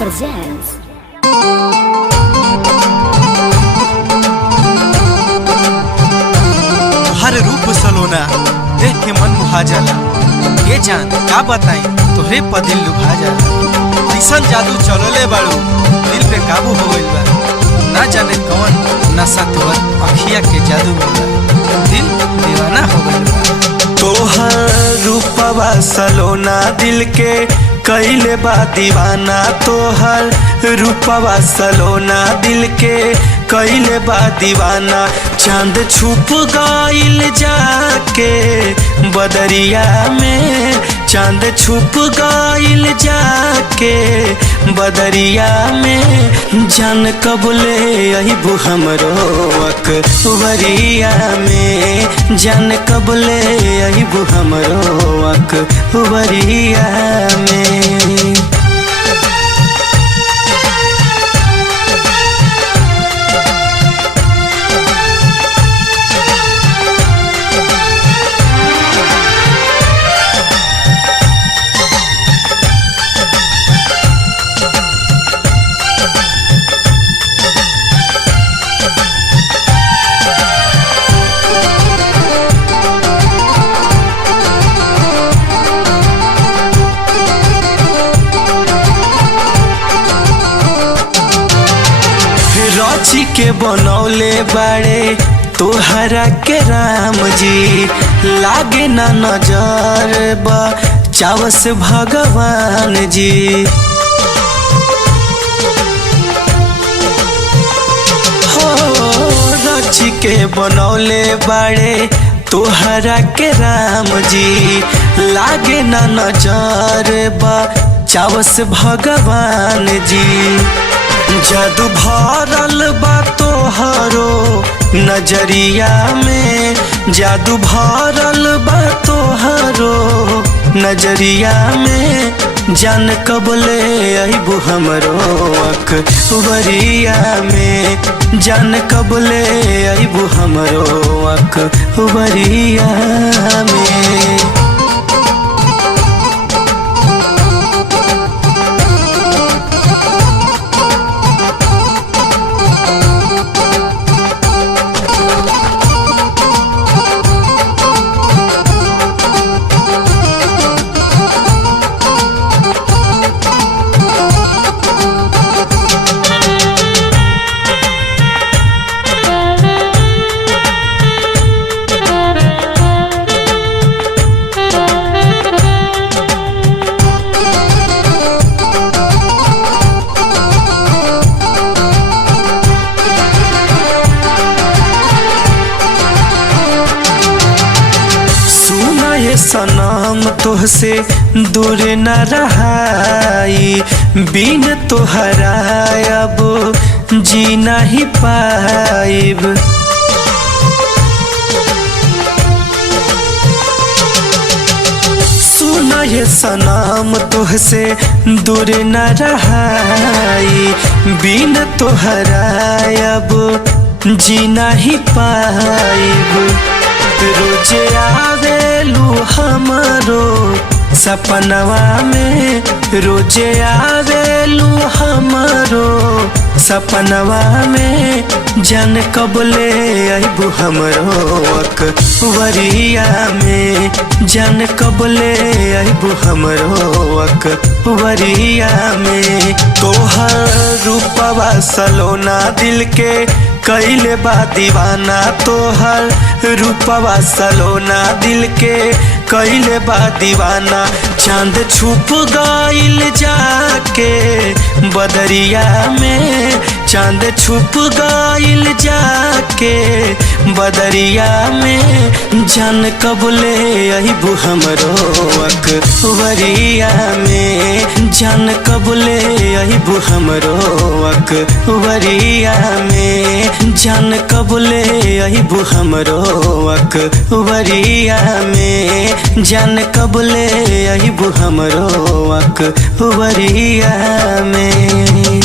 presents. हर रूप सलोना देख के मन मुहा जाला। ये जान का बताई तोहरे पर दिल लुभा जाला। ऐसन जादू चलोले बाड़ू दिल पे काबू हो गइल बा। ना जाने कौन नशा तोहर अखिया के जादू होला, दिल दीवाना हो गइल बा। तोहर रूपवा सलोना दिल के कइले बा दीवाना। तोहर रूपवा सलोना दिल के कइले बा दीवाना। चांद छुप गइल जाके बदरिया में, चांद छुप गइल जाके बदरिया में। जान कबले अइबू हमरो अकबरिया में, जान कबले अइबू हमरो अकबरिया में। रची के बनौले बाड़े तोहरा के राम जी, लागे ना नजर बचावस भगवान जी। हो रची के बनौले बाड़े तोहरा के राम जी, लागे ना नजर बचावस भगवान जी। जादू भरल बा तोहरो नजरिया में, जादू भरल बा तोहरो नजरिया में। जान कबले अइबू हमरो अकबरिया में, जान कबले अइबू हमरो अकबरिया में। सनम तोहसे दूर न रहाई, बिन तोहरा अब जी नहीं पाइब। सुन ये सनम तोहसे दूर न रहाई, बिन तोहरा अब जी नहीं पाइब। रोजे आवेलू हमरो सपनवा में, रोजे आवेलू हमरो सपनवा में। जान कबले अइबू हमरो अकबरिया में, जान कबले अइबू हमरो अकबरिया में। तोहर रूपवा सलोना दिल के कइले बा दीवाना। तोहर रूपवा सलोना दिल के कइले बा दीवाना। चांद छुप गइल जाके बदरिया में, चांद छुप गइल जाके बदरिया में। जान कबले अइबू हमरो अकबरिया में, जान कबले अइबू हमरो अकबरिया में। जान कबले अइबू हमरो अकबरिया में, जान कबले अइबू हमरो अकबरिया में।